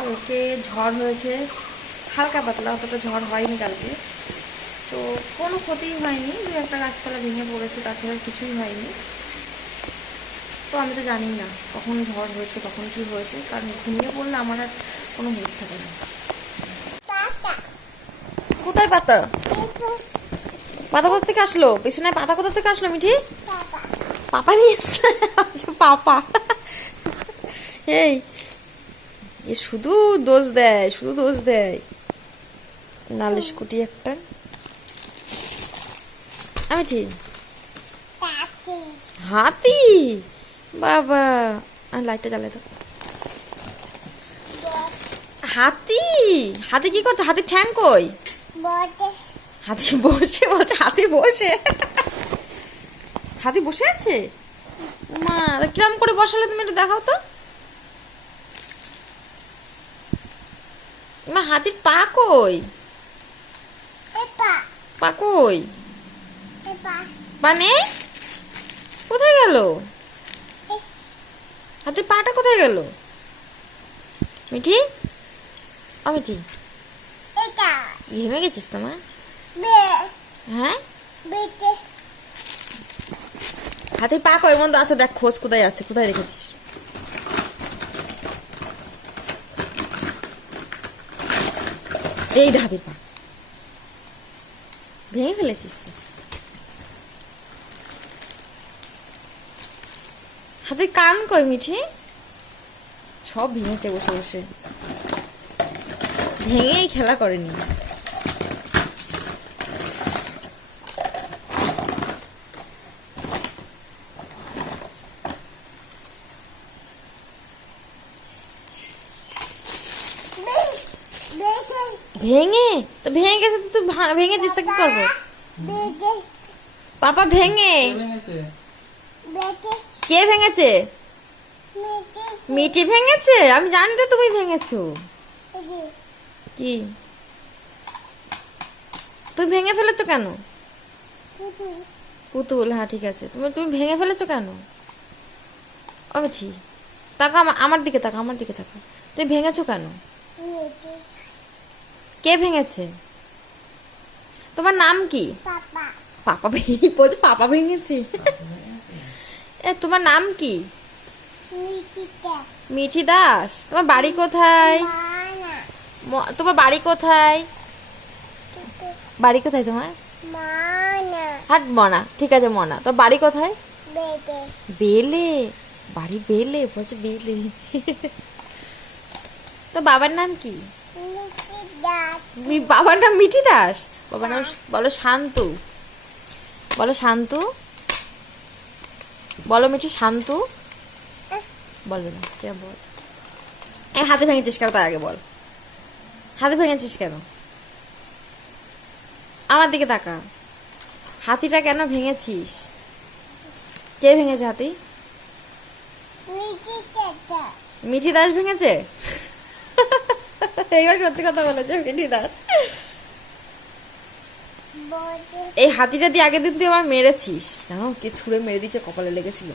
কালকে ঝড় হয়েছে, হালকা পাতলা, অতটা ঝড় হয়নি কালকে। তো কোনো ক্ষতিই হয়নি, দু একটা গাছপালা ভেঙে পড়েছে, তাছাড়া কিছুই হয়নি। তো আমি তো জানি না কখন ঝড় হয়েছে, কখন কি হয়েছে, কারণ ঘুমিয়ে পড়লে আমার আর কোনো হুঁশ থাকে না। কোথায় পাতা? পাতা কোথা থেকে আসলো? বিছানায় পাতা কোথা থেকে আসলো মিঠি? পাপা নিয়ে এসছে। আচ্ছা, পাপা। এই এ শুধু দোষ দেয়, শুধু দোষ দেয়। নালিশ কুটি একটা। আমি ঠিক হাতি। বাবা, আর লাইটটা জ্বালাই দাও। হাতি? হাতি কি করছে? হাতি ঠ্যাং কই? হাতি বসে বলছে, হাতি বসে। হাতি বসে আছে? মা, কিরম করে বসালে তুমি একটু দেখাও তো। মা, হাতির পা কই? পা কই? পা নেই? কোথায় গেল? হাতির পাটা কোথায় গেল? মিঠি, ও মিঠি, ঘেমে গেছিস তোমার? হ্যাঁ, হাতির পা কই? মধ্যে আছে, দেখ খোঁজ কোথায় আছে, কোথায় রেখেছিস। এই হাতির পা ভেঙে ফেলেছিস তো। হাতির কান কই মিঠি? সব ভেঙেছে বসে বসে, ভেঙেই খেলা করেনি। ভেঙে তো ভেঙে গেছে, তো তুই ভেঙেছিস তা কি করবো? পাপা ভেঙে? কে ভেঙেছে? মিটি ভেঙেছে? আমি জানি তো তুমি ভেঙেছো। কি তুমি ভেঙে ফেলেছো কেন? পুতুল, হ্যাঁ ঠিক আছে। তুমি তুমি ভেঙে ফেলেছো কেন? ঠিক, তাকা আমার দিকে, তাকা আমার দিকে তাকা। তুমি ভেঙেছো কেন? কে ভেঙেছে? তোমার নাম কি? পাপা ভেঙে বলছে, পাপা ভেঙেছে। এ তোমার নাম কি? মিঠি দাস। তোমার বাড়ি কোথায়? তোমার বাড়ি কোথায়? বাড়ি কোথায় তোমার? হাট মনা, ঠিক আছে মনা। তোর বাড়ি কোথায়? বেলে। বাড়ি বেলে বলছে, বেলে। তো বাবার নাম কি? বাবার নাম মিঠি দাস? বাবার নাম বলো শান্তু। বলো শান্তু। বলো মিঠি, শান্তু। বলবে না, কে বল। এই হাতে ভেঙেছিস কেন তার আগে বল। হাতে ভেঙেছিস কেন? আমার দিকে তাকা। হাতিটা কেন ভেঙেছিস? কে ভেঙেছে হাতি? মিঠি দাস ভেঙেছে? এইবার সত্যি কথা বলেছে মিঠি দাস। এই হাতিটা দিয়ে আগের দিন তুই আমার মেরেছিস, জানো? কে ছুঁড়ে মেরে দিচ্ছে, কপালে লেগেছিল।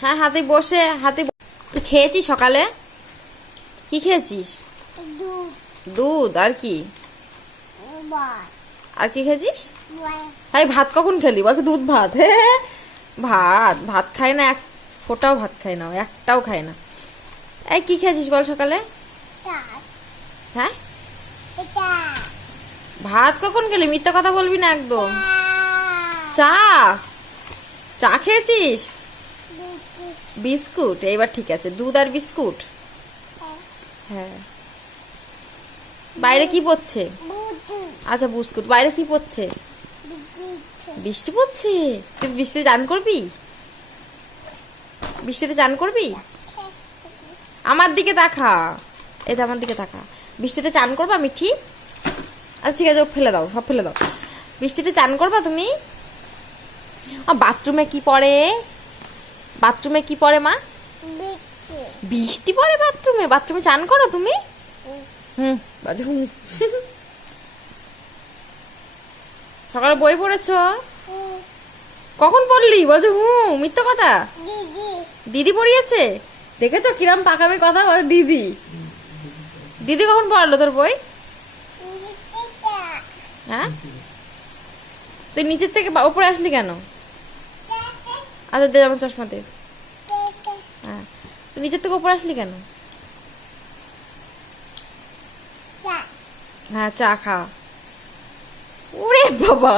হ্যাঁ, হাতি বসে। হাতি তুই খেয়েছিস সকালে? কি খেয়েছিস? দুধ। আর কি? আর কি খেয়েছিস? হ্যাঁ, ভাত কখন খেলি? বলছে দুধ ভাত। ভাত ভাত খায় না, এক ফোটাও ভাত খায় না, একটাও খায় না। এই কি খেয়েছিস বল সকালে? হ্যাঁ, ভাত কখন খেলি? মিথ্যা কথা বলবি না একদম। চা? চা খেয়েছিস? বিস্কুট? এইবার ঠিক আছে, দুধ আর বিস্কুট। হ্যাঁ। বাইরে কি পড়ছে? আচ্ছা বিস্কুট। বাইরে কি পড়ছে? বৃষ্টি পড়ছে? তুই বৃষ্টিতে চান করবি? বৃষ্টিতে চান করবি? আমার দিকে তাকা। এই তো আমার দিকে তাকা। বৃষ্টিতে চান করবা মিঠি? আচ্ছা ঠিক আছে, ফেলে দাও, সব ফেলে দাও। বৃষ্টিতে চান করবা তুমি? বাথরুমে কি পড়ে? বাথরুমে কি পড়ে মা? বৃষ্টি পড়ে বাথরুমে? বাথরুমে চান করো তুমি? বাজে। সকালে বই পড়েছ? কখন পড়লি? বলছো মিথ্যা কথা। দিদি পড়িয়েছে? দেখেছো কিরম পাকামি কথা বলে দিদি। দিদি কখন পড়ালো তোর বই? হ্যাঁ, তুই নিচের থেকে উপরে আসলি কেন? আচ্ছা দে আমার চশমা দে। হ্যাঁ, তুই নিচের থেকে উপরে আসলি কেন? হ্যাঁ চা খা। ওরে বাবা,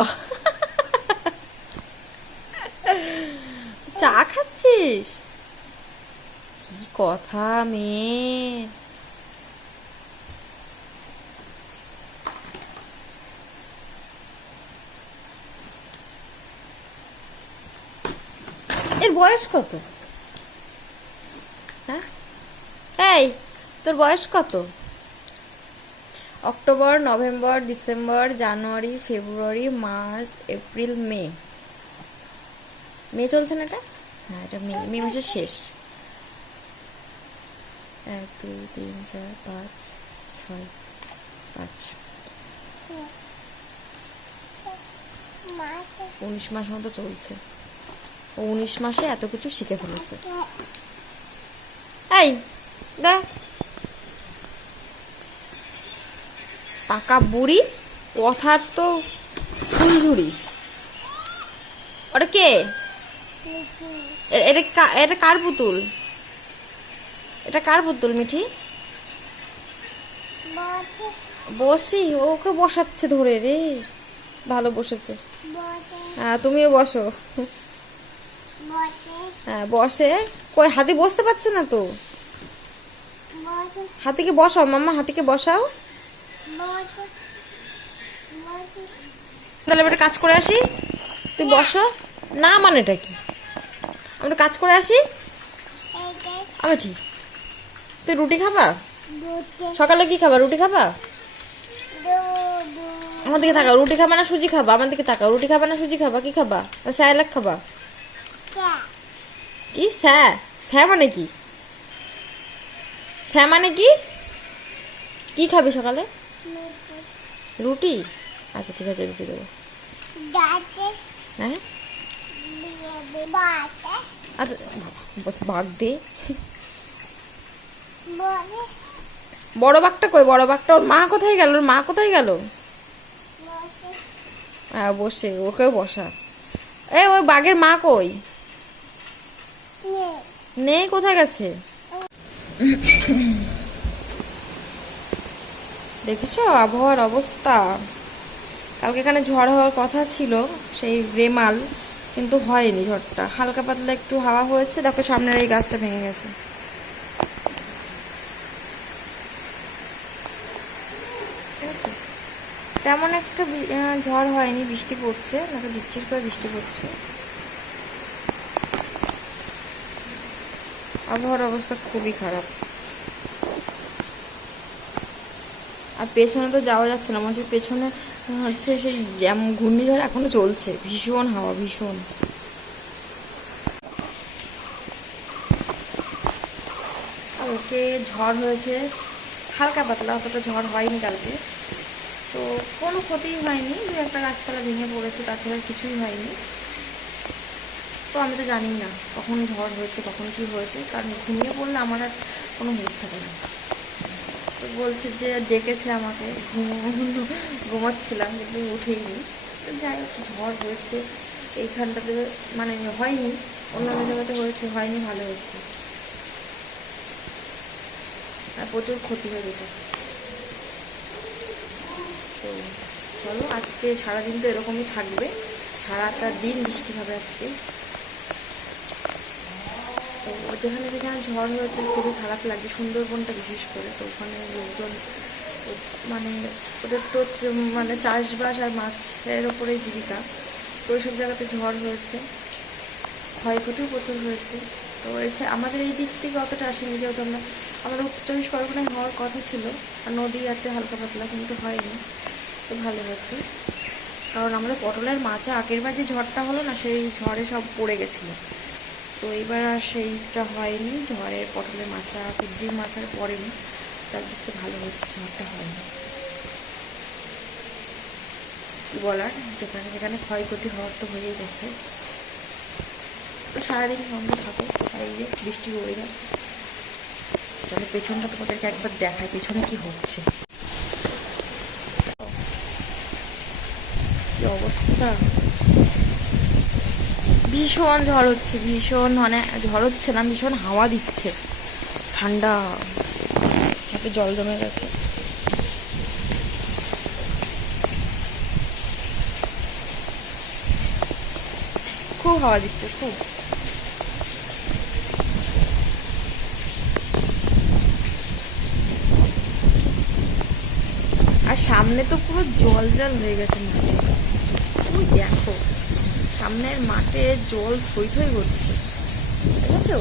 চা খাচ্ছিস? কি কথা মেয়ে। এর বয়স কত? হ্যাঁ, এই তোর বয়স কত? অক্টোবর, নভেম্বর, ডিসেম্বর, জানুয়ারি, ফেব্রুয়ারি, মার্চ, এপ্রিল, মে। মে চলছে না এটা? হ্যাঁ, এটা মে, মে মাসের শেষ। 1 2 3 4 5 6 5 19 মাস মতো চলছে। ও 19 মাসে এত কিছু শিখে ফেলেছে। এই দেখ, পাকা বুড়ি, কথার তো ফুলঝুরি। ওটা কে? এটা কার পুতুল? এটা কার পুতুল মিঠি? বসি, ওকে বসাচ্ছে ধরে রে। ভালো বসেছে। হ্যাঁ তুমিও বসো। হ্যাঁ বসে। কই হাতি বসতে পারছে না তো। হাতিকে বসাও মাম্মা, হাতিকে বসাও। তাহলে একটা কাজ করে আসি। তুই বসো না, মানেটা কি? আমরা কাজ করে আসি। আমি ঠিক। তুই রুটি খাবা? সকালে কি খাবা? রুটি খাবা? আমার দিকে তাকাও। রুটি খাবা না সুজি খাবা? আমার দিকে তাকাও। রুটি খাবা না সুজি খাবা? কি খাবা? স্যালাড খাবা? কি স্যা? স্যা মানে কি? স্যা মানে কি? কি খাবি সকালে? রুটি। আচ্ছা ঠিক আছে, রুটি দেবো। হ্যাঁ আচ্ছা, বলছে বাঘ দে। বড় বাঘটা কই? বড় বাঘটা ওর মা কোথায় গেল? ওর মা কোথায় গেল? হ্যাঁ বসে, ওকেও বসা। এ ওই বাঘের মা কই? নেই, কোথায় গেছে? দেখেছো আবহাওয়ার অবস্থা? কালকে এখানে ঝড় হওয়ার কথা ছিল, সেই রেমাল, কিন্তু হয়নি ঝড়টা। হালকা পাতলা একটু হাওয়া হয়েছে। দেখো সামনের এই গাছটা ভেঙে গেছে। তেমন একটা ঝড় হয়নি, বৃষ্টি পড়ছে, দেখো ঝিরঝির করে বৃষ্টি পড়ছে। আবহাওয়ার অবস্থা খুবই খারাপ। আর পেছনে তো যাওয়া যাচ্ছে না, মনে হচ্ছে পেছনে হচ্ছে সেই ঘূর্ণিঝড় এখনো চলছে। ভীষণ হাওয়া, ভীষণ। কালকে ঝড় হয়েছে হালকা পাতলা, অতটা ঝড় হয়নি কালকে। তো কোনো ক্ষতিই হয়নি, দু একটা গাছপালা ভেঙে পড়েছে, তাছাড়া কিছুই হয়নি। তো আমি তো জানি না কখন ঝড় হয়েছে, কখন কি হয়েছে, কারণ ঘুমিয়ে পড়লে আমার আর কোনো হুঁশ থাকে না। তো বলছে যে ডেকেছে আমাকে, ঘুমাচ্ছিলাম কিন্তু উঠেইনি। তো যাই হোক, ঝড় হয়েছে এইখানটাতে, মানে হয়নি, অন্যান্য জায়গাতে হয়েছে, হয়নি, ভালো হয়েছে। আর প্রচুর ক্ষতি হয়ে যেত। তো চলো, আজকে সারাদিন তো এরকমই থাকবে, সারাটা দিন বৃষ্টি হবে আজকে। তো যেখানে যেখানে ঝড় হয়েছে খুবই খারাপ লাগে, সুন্দরবনটা বিশেষ করে। তো ওখানে লোকজন, মানে ওদের তো মানে চাষবাস আর মাছের ওপরেই জীবিকা। তো ওইসব জায়গাতে ঝড় হয়েছে, ক্ষয়ক্ষতিও প্রচুর হয়েছে। তো এসে আমাদের এই দিক থেকে অতটা আসেনি, যেহেতু আমাদের উত্তর 24 পরগনায় হওয়ার কথা ছিল, আর নদীয়াতে হালকা পাতলা, কিন্তু হয়নি। তো ভালো হয়েছে, কারণ আমাদের পটলের মাচা আগেরবার যে ঝড়টা হলো না, সেই ঝড়ে সব পড়ে গেছিলো। তো এইবার আর সেইটা হয়নি, ঝড়ের পটলের মাচা, কুদ্রির মাচার পড়েনি, তার দিকে ভালো হচ্ছে, ঝড়টা হয়নি। কী বলার, যেখানে যেখানে ক্ষয়ক্ষতি হওয়ার তো হয়েই গেছে। তো সারাদিন বন্ধ থাকে, আর এই যে বৃষ্টি হয়ে যায়। তাহলে পেছনটা তোমাদেরকে একবার দেখায় পেছনে কি হচ্ছে, কি অবস্থা। ভীষণ ঝড় হচ্ছে, ভীষণ মানে ঝড় হচ্ছে না, ভীষণ হাওয়া দিচ্ছে, ঠান্ডা, হাতে জল জমে গেছে। খুব হাওয়া দিচ্ছে, খুব। আর সামনে তো পুরো জল জল হয়ে গেছে মাঠে, ওই দেখো সামনের মাঠে জল থই থই করছে, বুঝেছো?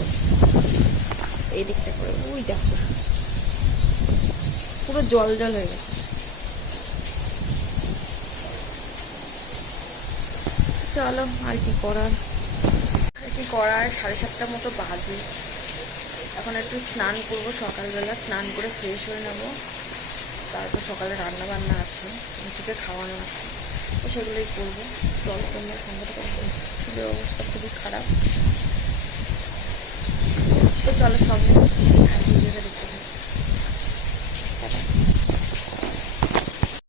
এই দিকটা করে ওই দেখো পুরো জল জল হয়ে গেছে। চলো আর কি করার, 7:30 মতো বাজে। এখন একটু স্নান করবো, সকালবেলা স্নান করে ফ্রেশ হয়ে নেবো। তারপর সকালে রান্না বান্না আছে, মিঠুকে খাওয়ানো আছে, তো সেগুলোই করবো। চলো তোমরা সঙ্গে করবো, অবস্থা খুবই খারাপ। তো চলো সব